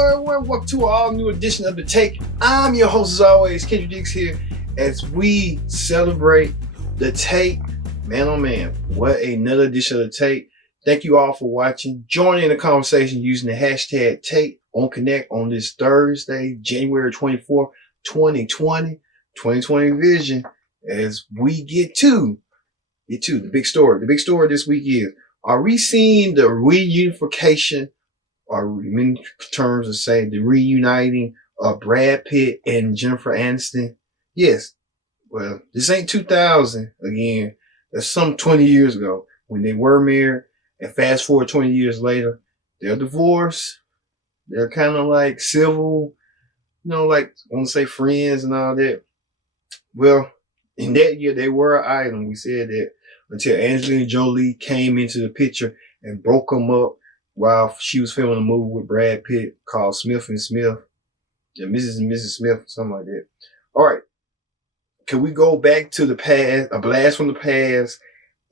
Hello everyone, welcome to an all new edition of The Take. I'm your host as always, Kendrick Dix here, as we celebrate The Take. Man, oh man, what another edition of The Take. Thank you all for watching. Join in the conversation using the hashtag Take on Connect on this Thursday, January 24th, 2020 vision, as we get to the big story. The big story this week is, are we seeing the reunification, or in terms of saying the reuniting of Brad Pitt and Jennifer Aniston? Yes. Well, this ain't 2000 again. That's some 20 years ago when they were married. And fast forward 20 years later, they're divorced. They're kind of like civil, like I want to say friends and all that. Well, in that year, they were an item. We said that until Angelina Jolie came into the picture and broke them up while she was filming a movie with Brad Pitt called Smith and Smith, and Mrs. Smith, something like that. All right. Can we go back to the past, a blast from the past,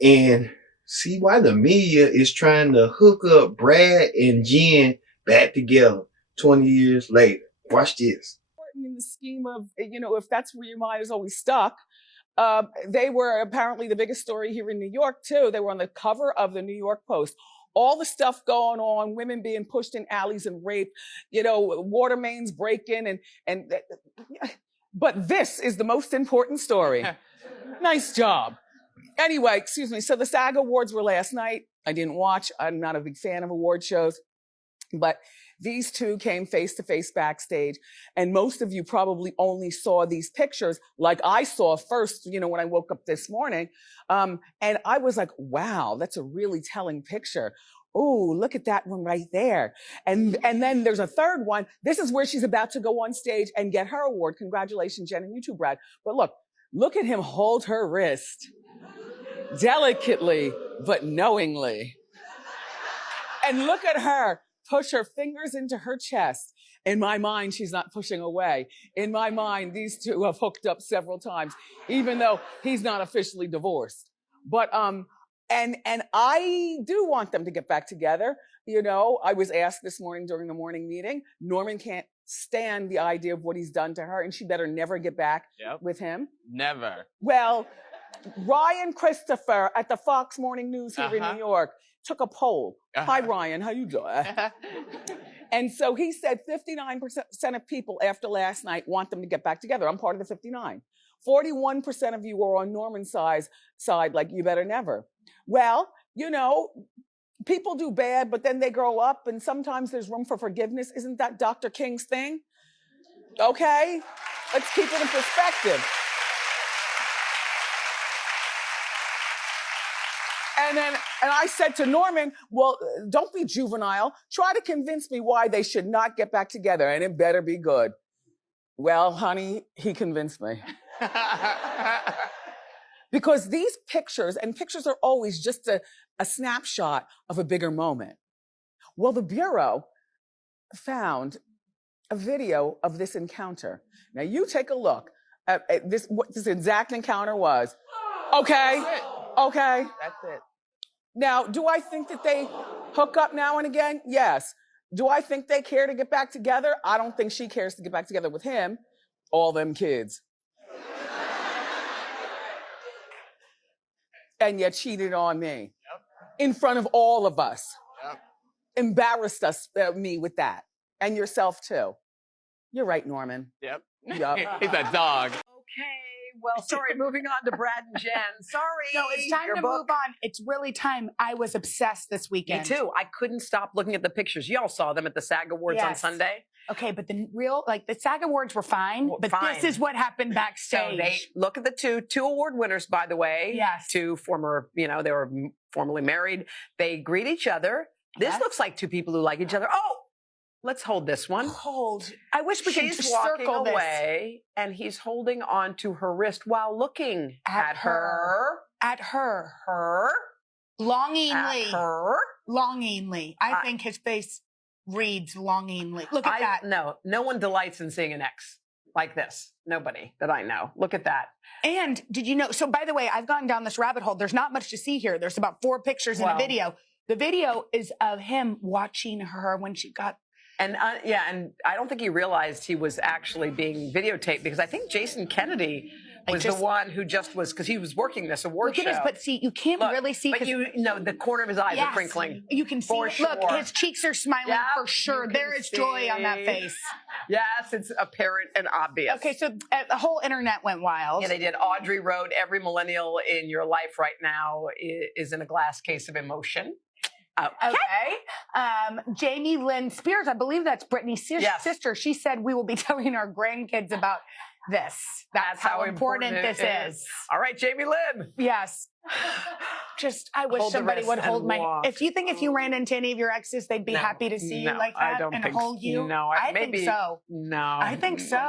and see why the media is trying to hook up Brad and Jen back together 20 years later? Watch this. In the scheme of, if that's where your mind is always stuck, they were apparently the biggest story here in New York, too. They were on the cover of the New York Post. All the stuff going on, women being pushed in alleys and raped, water mains breaking, but this is the most important story. Nice job. Anyway, excuse me. So the SAG Awards were last night. I didn't watch. I'm not a big fan of award shows, but these two came face to face backstage. And most of you probably only saw these pictures like I saw first, when I woke up this morning. And I was like, wow, that's a really telling picture. Oh, look at that one right there. And then there's a third one. This is where she's about to go on stage and get her award. Congratulations, Jen, and you too, Brad. But look at him hold her wrist. Delicately, but knowingly. And look at her push her fingers into her chest. In my mind, she's not pushing away. In my mind, these two have hooked up several times, even though he's not officially divorced. But, and I do want them to get back together. I was asked this morning during the morning meeting, Norman can't stand the idea of what he's done to her, and she better never get back with him. Never. Well, Ryan Christopher at the Fox Morning News here in New York took a poll. Hi, Ryan. How you doing? And so he said 59% of people after last night want them to get back together. I'm part of the 59. 41% of you are on Norman's side, like you better never. Well, people do bad, but then they grow up, and sometimes there's room for forgiveness. Isn't that Dr. King's thing? Okay? Let's keep it in perspective. And I said to Norman, well, don't be juvenile. Try to convince me why they should not get back together, and it better be good. Well, honey, he convinced me. Because these pictures are always just a snapshot of a bigger moment. Well, the Bureau found a video of this encounter. Now, you take a look at what this exact encounter was. Okay? Okay? That's it. Now, do I think that they hook up now and again? Yes. Do I think they care to get back together? I don't think she cares to get back together with him. All them kids. And yet cheated on me. In front of all of us. Embarrassed me with that. And yourself too. You're right, Norman. Yep. He's a dog. Okay, well, sorry, moving on to Brad and Jen. Sorry. No, it's time to move on. It's really time. I was obsessed this weekend. Me too. I couldn't stop looking at the pictures. Y'all saw them at the SAG Awards on Sunday. Okay, but the SAG Awards were fine, but this is what happened backstage. So look at the two award winners, by the way. Yes. Two former, they were formerly married. They greet each other. This looks like two people who like each other. Oh, let's hold this one. Hold. I wish we could She's walking circle away, and he's holding on to her wrist while looking at her. At her. Her. Longingly. At her. Longingly. I think his face reads longingly. Look at that. No one delights in seeing an ex like this. Nobody that I know. Look at that. And did you know, so by the way, I've gone down this rabbit hole. There's not much to see here. There's about 4 pictures in a video. The video is of him watching her when she got And yeah, and I don't think he realized he was actually being videotaped, because I think Jason Kennedy was the one who just was, because he was working this award show. Look at his, but see, you can't really see. But you know, the corner of his eyes are crinkling. You can see. For sure. Look, his cheeks are smiling for sure. There is joy on that face. Yes, it's apparent and obvious. Okay, so the whole internet went wild. Yeah, they did. Audrey wrote, "Every millennial in your life right now is in a glass case of emotion." Okay. Jamie Lynn Spears, I believe that's Britney's sister. She said, "We will be telling our grandkids about this." That's how important this is. All right, Jamie Lynn. Yes. Just, I wish somebody would hold my. If you ran into any of your exes, they'd be happy to see you like that and hold you. No, I think so. No, I think so.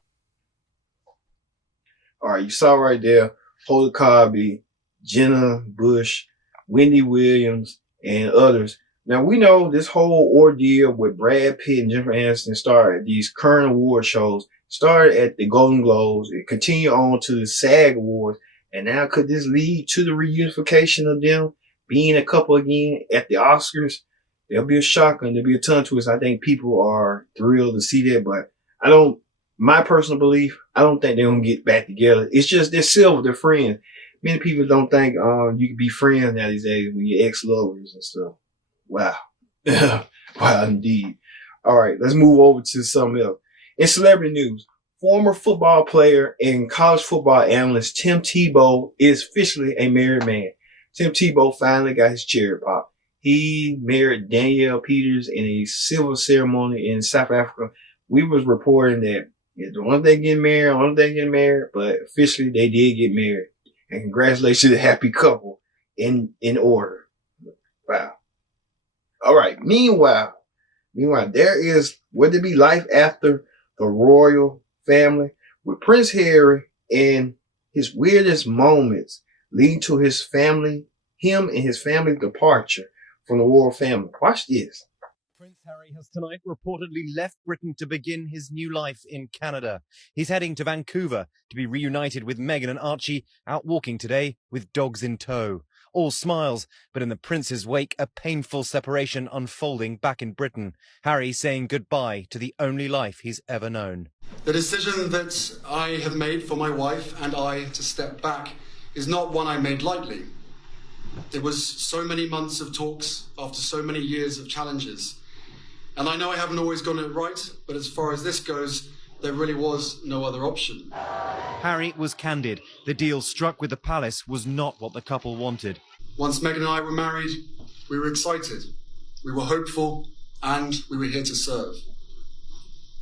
All right, you saw right there, Hoda Kotb, Jenna Bush, Wendy Williams, and others. Now, we know this whole ordeal with Brad Pitt and Jennifer Aniston started, these current award shows, started at the Golden Globes, it continued on to the SAG Awards, and now could this lead to the reunification of them being a couple again at the Oscars? There'll be a shock and there'll be a ton to us. I think people are thrilled to see that, but my personal belief, I don't think they're going to get back together. It's just they're civil, they're friends. Many people don't think you can be friends now these days when you're ex-lovers and stuff. Wow. Wow, indeed. All right, let's move over to something else. In celebrity news, former football player and college football analyst Tim Tebow is officially a married man. Tim Tebow finally got his cherry popped. He married Danielle Peters in a civil ceremony in South Africa. We was reporting that once they get married, but officially they did get married. And congratulations to the happy couple in order. Wow. All right. Meanwhile, there is, would there be life after the royal family with Prince Harry and his weirdest moments leading to him and his family's departure from the royal family. Watch this. Prince Harry has tonight reportedly left Britain to begin his new life in Canada. He's heading to Vancouver to be reunited with Meghan and Archie, out walking today with dogs in tow. All smiles, but in the prince's wake, a painful separation unfolding back in Britain. Harry saying goodbye to the only life he's ever known. The decision that I have made for my wife and I to step back is not one I made lightly. There was so many months of talks after so many years of challenges. And I know I haven't always gotten it right, but as far as this goes, there really was no other option. Harry was candid. The deal struck with the palace was not what the couple wanted. Once Meghan and I were married, we were excited, we were hopeful, and we were here to serve.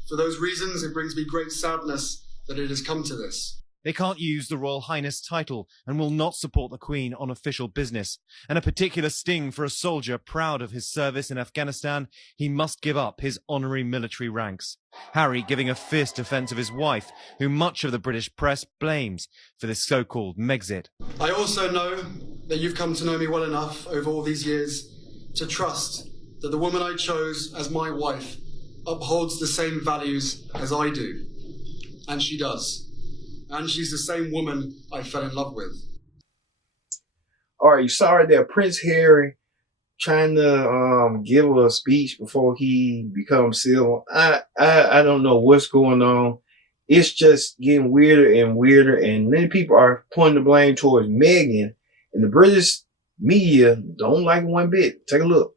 For those reasons, it brings me great sadness that it has come to this. They can't use the Royal Highness title and will not support the Queen on official business. And a particular sting for a soldier proud of his service in Afghanistan, he must give up his honorary military ranks. Harry giving a fierce defence of his wife, who much of the British press blames for this so-called Megxit. I also know that you've come to know me well enough over all these years to trust that the woman I chose as my wife upholds the same values as I do. And she does. And she's the same woman I fell in love with. All right, you saw right there, Prince Harry trying to give a speech before he becomes civil. I don't know what's going on. It's just getting weirder and weirder, and many people are pointing the blame towards Meghan, and the British media don't like it one bit. Take a look.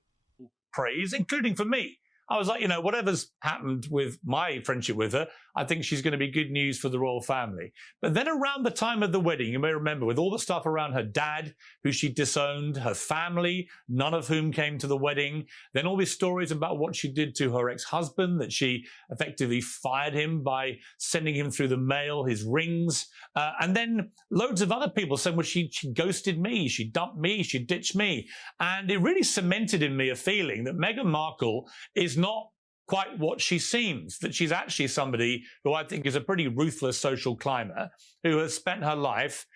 Praise, including for me. I was like, whatever's happened with my friendship with her, I think she's going to be good news for the royal family. But then around the time of the wedding, you may remember, with all the stuff around her dad, who she disowned, her family, none of whom came to the wedding, then all these stories about what she did to her ex-husband, that she effectively fired him by sending him through the mail his rings, and then loads of other people saying, well, she ghosted me, she dumped me, she ditched me. And it really cemented in me a feeling that Meghan Markle is not quite what she seems, that she's actually somebody who I think is a pretty ruthless social climber who has spent her life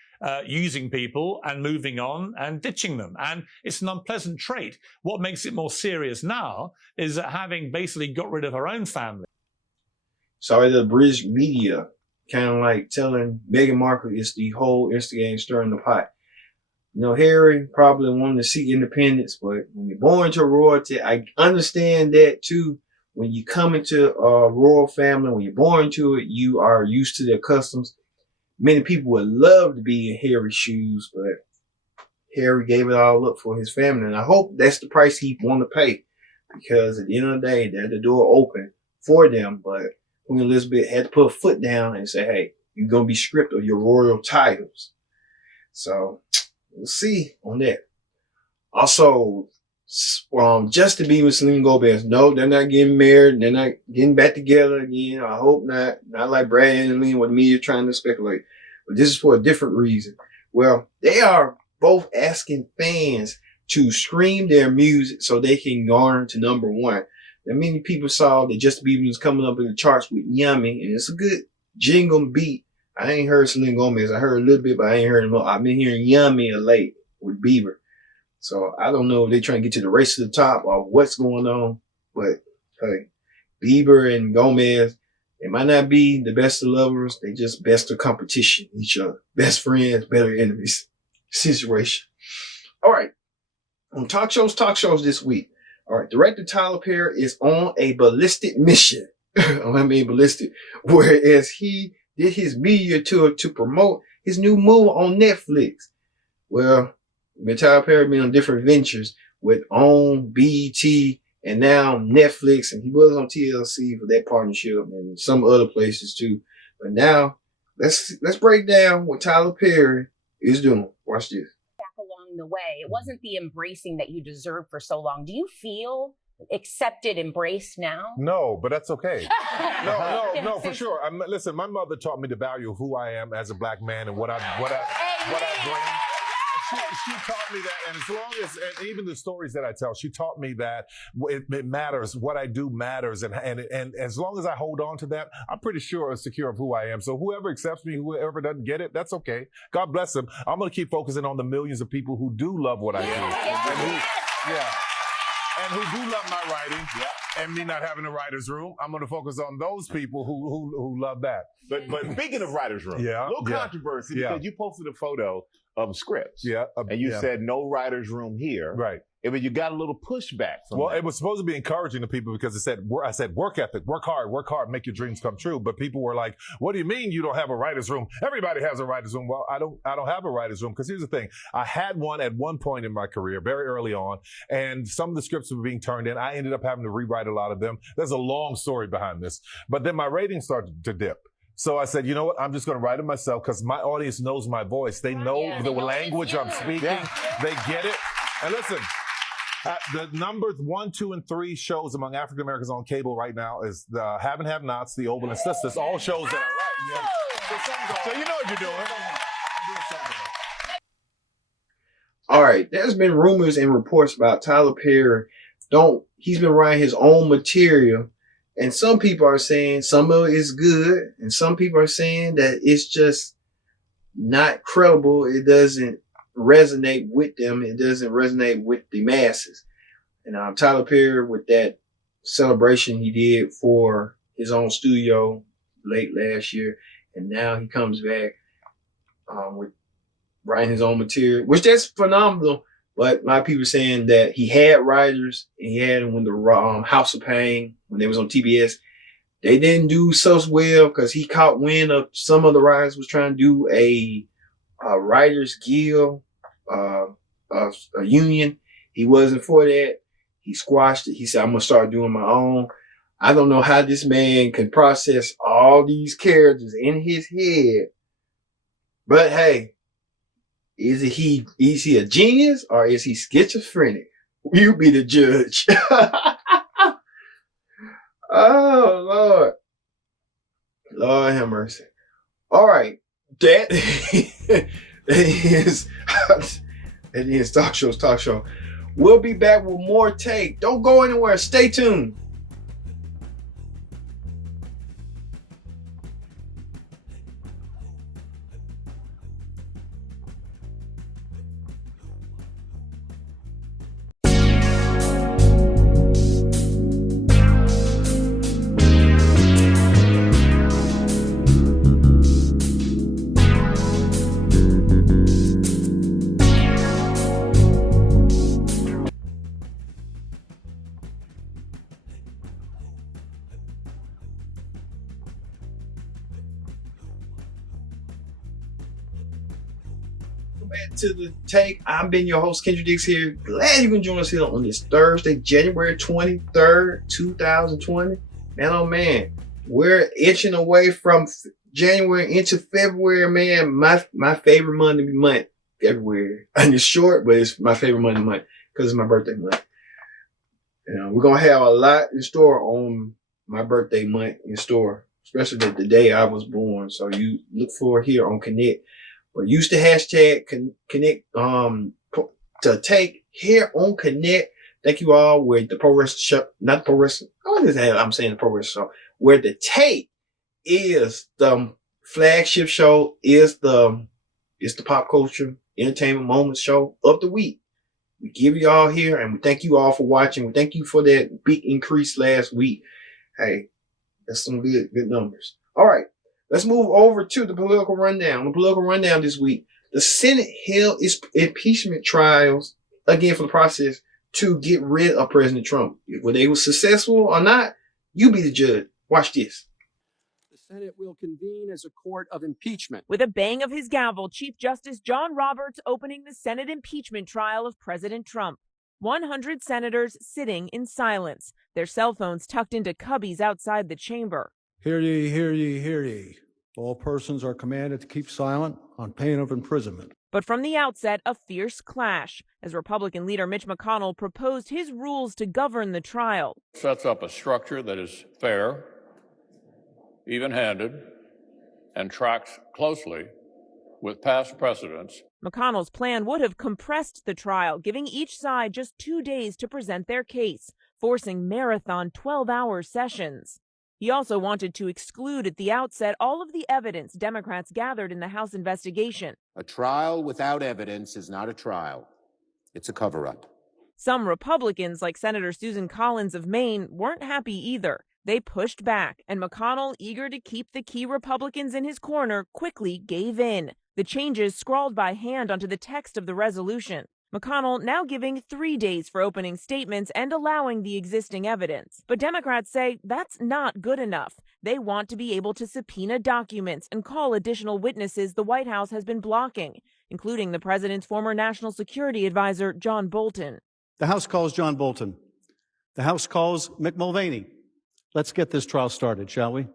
using people and moving on and ditching them. And it's an unpleasant trait. What makes it more serious now is that having basically got rid of her own family. Sorry, the British media kind of like telling Meghan Markle it's the whole instigating stirring the pot. Harry probably wanted to seek independence, but when you're born to royalty, I understand that too. when you come into a royal family, when you're born into it, you are used to their customs. Many people would love to be in Harry's shoes, but Harry gave it all up for his family. And I hope that's the price he want to pay, because at the end of the day, they're the door open for them. But Queen Elizabeth had to put a foot down and say, hey, you're going to be stripped of your royal titles. So we'll see on that. Also, Justin Bieber and Selena Gomez, no, they're not getting married. They're not getting back together again. I hope not. Not like Brad and Lynn, what the media trying to speculate. But this is for a different reason. Well, they are both asking fans to stream their music so they can garner to #1. Now, many people saw that Justin Bieber was coming up in the charts with Yummy, and it's a good jingle beat. I ain't heard Selena Gomez. I heard a little bit, but I ain't heard him. I've been hearing Yummy of late with Bieber. So I don't know if they're trying to get to the race to the top or what's going on. But hey, Bieber and Gomez, they might not be the best of lovers. They just best of competition, each other. Best friends, better enemies situation. All right. On talk shows this week. All right. Director Tyler Perry is on a ballistic mission. Ballistic. Whereas he did his media tour to promote his new movie on Netflix. Well, Tyler Perry been on different ventures with OWN, BET, and now Netflix, and he was on TLC for that partnership and some other places too. But now let's break down what Tyler Perry is doing. Watch this. Back along the way, it wasn't the embracing that you deserved for so long. Do you feel accepted, embraced now? No, but that's okay. No, for sure. Listen, my mother taught me the value of who I am as a black man and what I bring. She taught me that, and as long as, and even the stories that I tell, she taught me that it matters. What I do matters, and as long as I hold on to that, I'm pretty sure and secure of who I am. So whoever accepts me, whoever doesn't get it, that's okay. God bless them. I'm going to keep focusing on the millions of people who do love what I do, and who do love my writing, and me not having a writer's room. I'm going to focus on those people who love that. But speaking of writer's room, little controversy because you posted a photo of scripts. And you said no writer's room here. Right. But you got a little pushback from that. It was supposed to be encouraging to people because I said work ethic, work hard, make your dreams come true. But people were like, what do you mean you don't have a writer's room? Everybody has a writer's room. Well, I don't have a writer's room because here's the thing. I had one at one point in my career, very early on, and some of the scripts were being turned in. I ended up having to rewrite a lot of them. There's a long story behind this. But then my ratings started to dip. So I said, you know what? I'm just going to write it myself because my audience knows my voice. They know the language I'm speaking. They get it. And listen, the numbers 1, 2, and 3 shows among African Americans on cable right now is the Have and Have Nots, The Oval and Sisters, all shows that I write. So you know what you're doing. All right. There's been rumors and reports about Tyler Perry. He's been writing his own material. And some people are saying some of it is good, and some people are saying that it's just not credible. It doesn't resonate with them. It doesn't resonate with the masses. And Tyler Perry, with that celebration he did for his own studio late last year, and now he comes back with writing his own material, which that's phenomenal. But a lot of people are saying that he had writers, and he had them when the House of Pain, when they was on TBS. They didn't do so well because he caught wind of some of the writers was trying to do a writers guild, a union. He wasn't for that. He squashed it. He said, I'm going to start doing my own. I don't know how this man can process all these characters in his head. But hey, is he a genius or is he schizophrenic? You be the judge. Oh, Lord. Lord have mercy. All right. That is Talk Show. We'll be back with more take. Don't go anywhere. Stay tuned. to the take. I've been your host, Kendrick Dix here. Glad you can join us here on this Thursday, January 23rd, 2020. Man, oh man, we're inching away from January into February, man. My favorite month, February. And it's short, but it's my favorite month because it's my birthday month. We're going to have a lot in store on my birthday month in store, especially the day I was born. So you look for here on Connect. But use the hashtag Connect to take here on Connect. Thank you all. Where the pro wrestling show, not the pro wrestling. I'm saying the pro wrestling show. Where the take is the flagship show, is the pop culture entertainment moments show of the week. We give you all here, and we thank you all for watching. We thank you for that big increase last week. Hey, that's some good numbers. All right. Let's move over to the political rundown. The political rundown this week. The Senate held its impeachment trials again for the process to get rid of President Trump. Whether they were successful or not, you be the judge. Watch this. The Senate will convene as a court of impeachment. With a bang of his gavel, Chief Justice John Roberts opening the Senate impeachment trial of President Trump. 100 senators sitting in silence, their cell phones tucked into cubbies outside the chamber. Hear ye, hear ye, hear ye. All persons are commanded to keep silent on pain of imprisonment. But from the outset, a fierce clash as Republican leader Mitch McConnell proposed his rules to govern the trial. Sets up a structure that is fair, even-handed, and tracks closely with past precedents. McConnell's plan would have compressed the trial, giving each side just 2 days to present their case, forcing marathon 12-hour sessions. He also wanted to exclude at the outset all of the evidence Democrats gathered in the House investigation. A trial without evidence is not a trial. It's a cover-up. Some Republicans, like Senator Susan Collins of Maine, weren't happy either. They pushed back, and McConnell, eager to keep the key Republicans in his corner, quickly gave in. The changes scrawled by hand onto the text of the resolution. McConnell now giving 3 days for opening statements and allowing the existing evidence. But Democrats say that's not good enough. They want to be able to subpoena documents and call additional witnesses the White House has been blocking, including the president's former national security advisor, John Bolton. The House calls John Bolton. The House calls Mick Mulvaney. Let's get this trial started, shall we?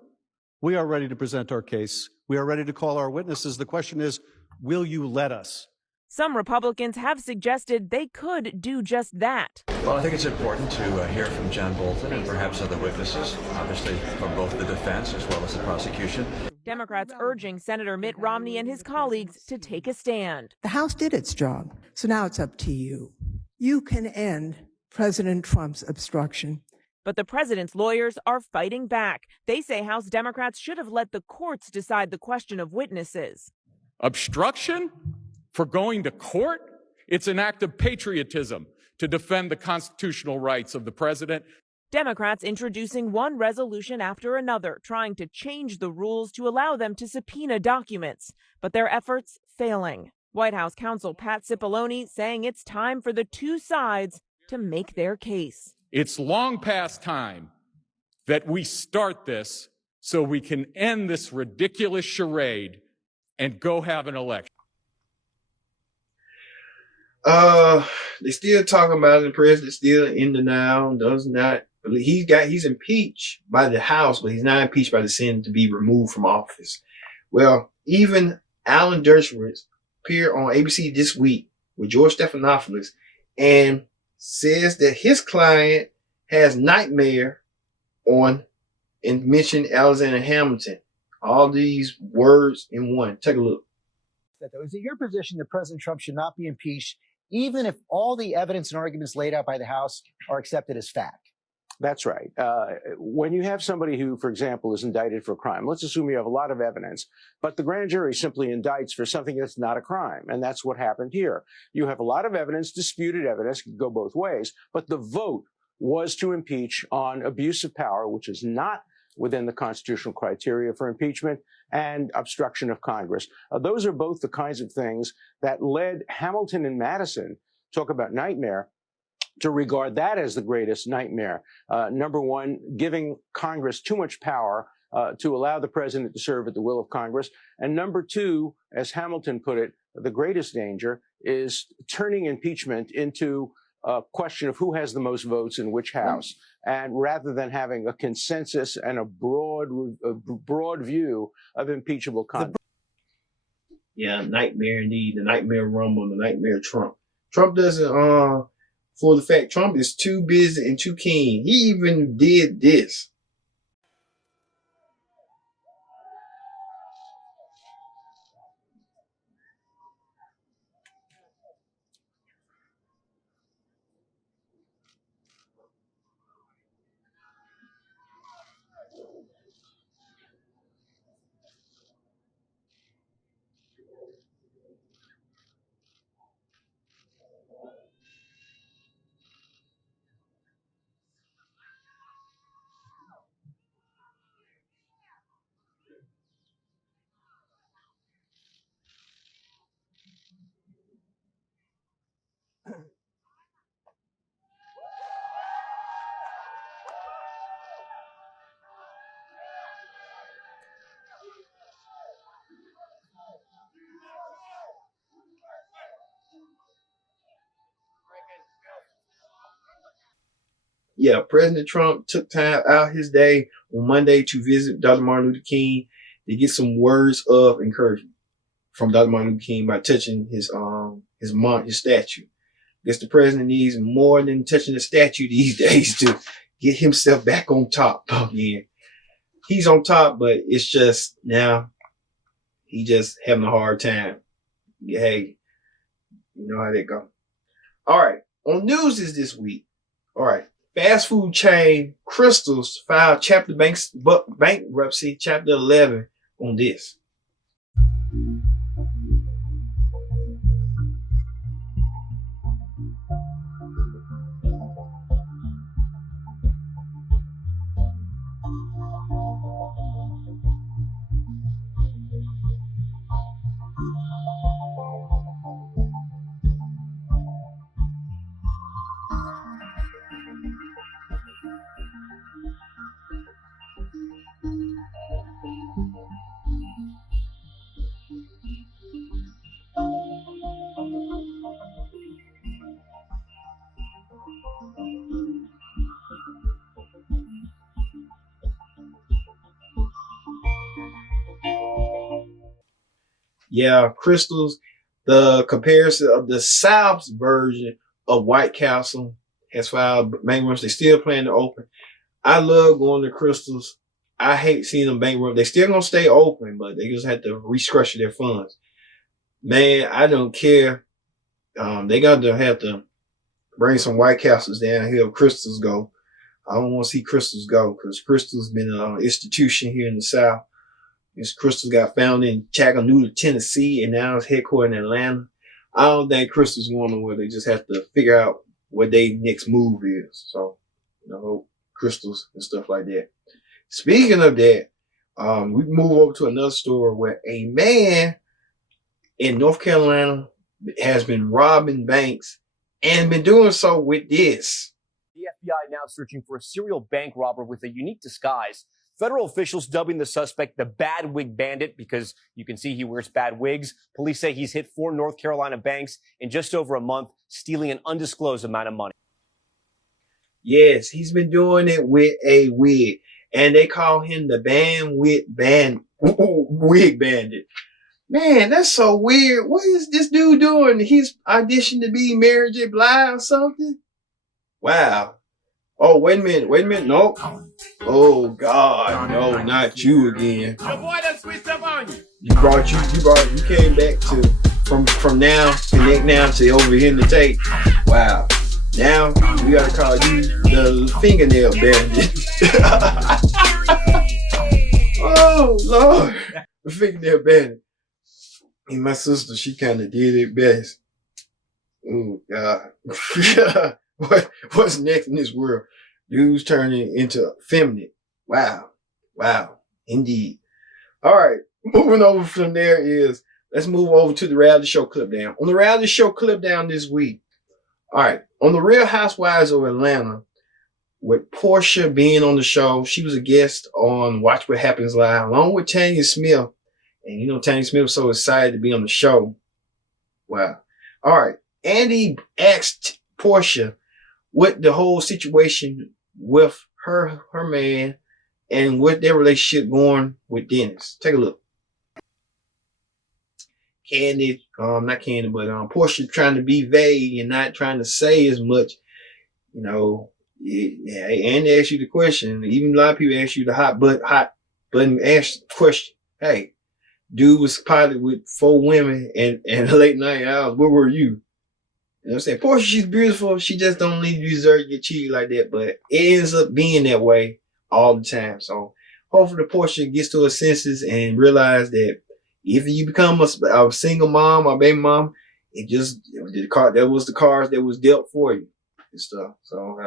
We are ready to present our case. We are ready to call our witnesses. The question is, will you let us? Some Republicans have suggested they could do just that. Well, I think it's important to hear from John Bolton and perhaps other witnesses, obviously from both the defense as well as the prosecution. Democrats urging Senator Mitt Romney and his colleagues to take a stand. The House did its job, so now it's up to you. You can end President Trump's obstruction. But the president's lawyers are fighting back. They say House Democrats should have let the courts decide the question of witnesses. Obstruction? For going to court? It's an act of patriotism to defend the constitutional rights of the president. Democrats introducing one resolution after another, trying to change the rules to allow them to subpoena documents, but their efforts failing. White House counsel Pat Cipollone saying it's time for the two sides to make their case. It's long past time that we start this so we can end this ridiculous charade and go have an election. They still talking about it. The president still in denial, does not believe he's impeached by the House, but he's not impeached by the Senate to be removed from office. Well, even Alan Dershowitz appeared on ABC this week with George Stephanopoulos and says that his client has nightmare on and mentioned Alexander Hamilton. All these words in one. Take a look. Is it your position that President Trump should not be impeached, even if all the evidence and arguments laid out by the House are accepted as fact? That's right. When you have somebody who, for example, is indicted for a crime, let's assume you have a lot of evidence, but the grand jury simply indicts for something that's not a crime. And that's what happened here. You have a lot of evidence, disputed evidence, could go both ways, but the vote was to impeach on abuse of power, which is not within the constitutional criteria for impeachment, and obstruction of Congress. Those are both the kinds of things that led Hamilton and Madison, talk about nightmare, to regard that as the greatest nightmare. Number one, giving Congress too much power to allow the president to serve at the will of Congress. And number two, as Hamilton put it, the greatest danger is turning impeachment into a question of who has the most votes in which house. And rather than having a consensus and a broad view of impeachable conduct. Yeah, nightmare indeed. The nightmare rumble, the nightmare Trump. Trump doesn't, for the fact Trump is too busy and too keen. He even did this. Yeah, President Trump took time out his day on Monday to visit Dr. Martin Luther King to get some words of encouragement from Dr. Martin Luther King by touching his statue. I guess the president needs more than touching the statue these days to get himself back on top again. He's on top, but it's just now he just having a hard time. Hey, you know how that go. All right, on news is this week. All right. Fast food chain Crystals filed Chapter bankruptcy, Chapter 11 on this. Yeah, Crystals, the comparison of the South's version of White Castle has filed bankruptcy. They still plan to open. I love going to Crystals. I hate seeing them bankrupt. They still gonna stay open, but they just have to restructure their funds. Man, I don't care. They got to have to bring some White Castles down here. Crystals go. I don't want to see Crystals go because Crystals been an institution here in the South. This Crystals got founded in Chattanooga, Tennessee, and now it's headquartered in Atlanta. I don't think Crystals going nowhere. They just have to figure out what their next move is. So, Crystals and stuff like that. Speaking of that, we move over to another story where a man in North Carolina has been robbing banks and been doing so with this. The FBI now searching for a serial bank robber with a unique disguise. Federal officials dubbing the suspect the Bad Wig Bandit because you can see he wears bad wigs. Police say he's hit 4 North Carolina banks in just over a month, stealing an undisclosed amount of money. Yes, he's been doing it with a wig, and they call him the Wig Bandit. Man, that's so weird. What is this dude doing? He's auditioned to be Mary J. Blige or something? Wow. Oh, wait a minute. Nope. Oh God, no, not you again. Your boy done switched up on you. You came back to from now, connect now to over here in the tape. Wow. Now we gotta call you the fingernail bandit. Oh Lord, the fingernail bandit. And my sister, she kind of did it best. Oh God. What's next in this world? Dudes turning into feminine. Wow. Indeed. All right. Moving over from there let's move over to the reality show clip down. On the reality show clip down this week. All right. On the Real Housewives of Atlanta, with Portia being on the show, she was a guest on Watch What Happens Live, along with Tanya Smith. And Tanya Smith was so excited to be on the show. Wow. All right. Andy asked Portia what the whole situation with her man and what their relationship going with Dennis. Take a look. Candy, not Candy, but Portia trying to be vague and not trying to say as much. You know, yeah, Andy asked you the question. Even a lot of people ask you the hot button question. Hey, dude was pilot with 4 women and late night hours. Where were you? You know what I'm saying? Portia, she's beautiful. She just don't deserve to get cheated like that. But it ends up being that way all the time. So hopefully Portia gets to her senses and realize that if you become a single mom or baby mom, that was the cards that was dealt for you and stuff. So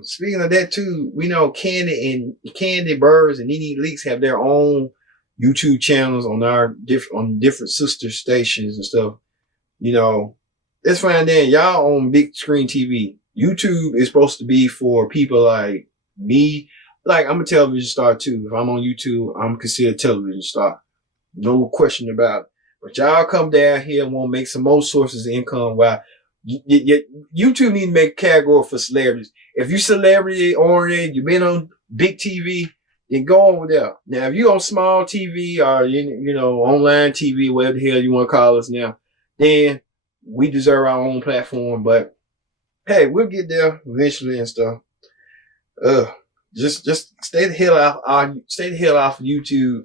speaking of that too, we know Candy Burrs and Nene Leakes have their own YouTube channels on different sister stations and stuff. You know, let's find out y'all on big screen TV. YouTube is supposed to be for people like me. Like, I'm a television star too. If I'm on YouTube, I'm considered a television star. No question about it. But y'all come down here and want to make some more sources of income while YouTube need to make a category for celebrities. If you celebrity oriented, you've been on big TV, then go over there. Now, if you on small TV or, you know, online TV, whatever the hell you want to call us now, then we deserve our own platform. But hey, we'll get there eventually and stuff. Just stay the hell off of YouTube,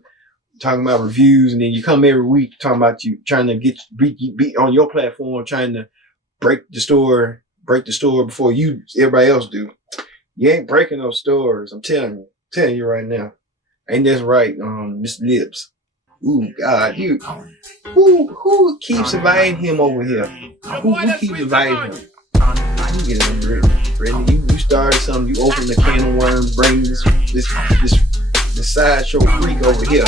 talking about reviews, and then you come every week talking about you trying to be on your platform, trying to break the store before everybody else do. You ain't breaking those stores. I'm telling you right now. Ain't that right, Mr. Lips? Ooh, God, who keeps inviting him over here? Who keeps inviting him? You get him, Brittany. You started something. You opened the can of worms, bring this sideshow freak over here.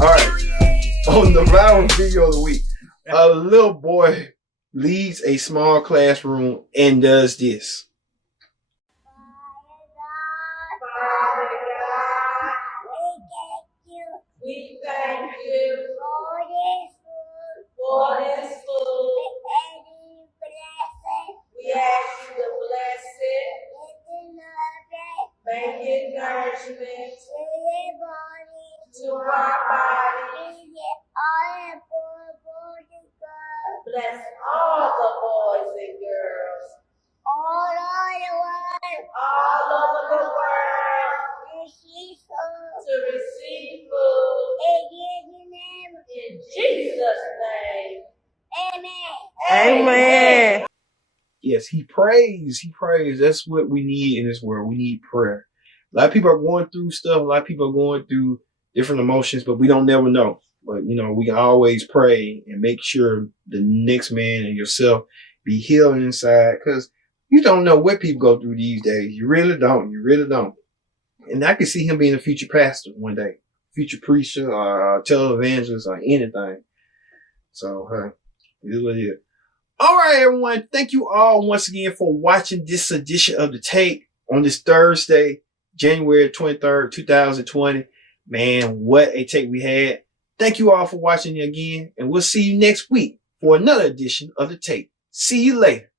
All right. On the viral video of the week, a little boy leads a small classroom and does this. We thank you for this food. We ask you to bless it. Make it nourishment to our bodies. Bless all the boys and girls all over the world to receive food in Jesus' name. Amen. Amen. Yes, he prays. That's what we need in this world. We need prayer. A lot of people are going through stuff. A lot of people are going through different emotions, but we don't never know. But, you know, we can always pray and make sure the next man and yourself be healed inside, because you don't know what people go through these days. You really don't. And I can see him being a future pastor one day, future preacher or televangelist or anything. So, it is what it is. All right, everyone. Thank you all once again for watching this edition of The Take on this Thursday, January 23rd, 2020. Man, what a take we had. Thank you all for watching again, and we'll see you next week for another edition of The Take. See you later.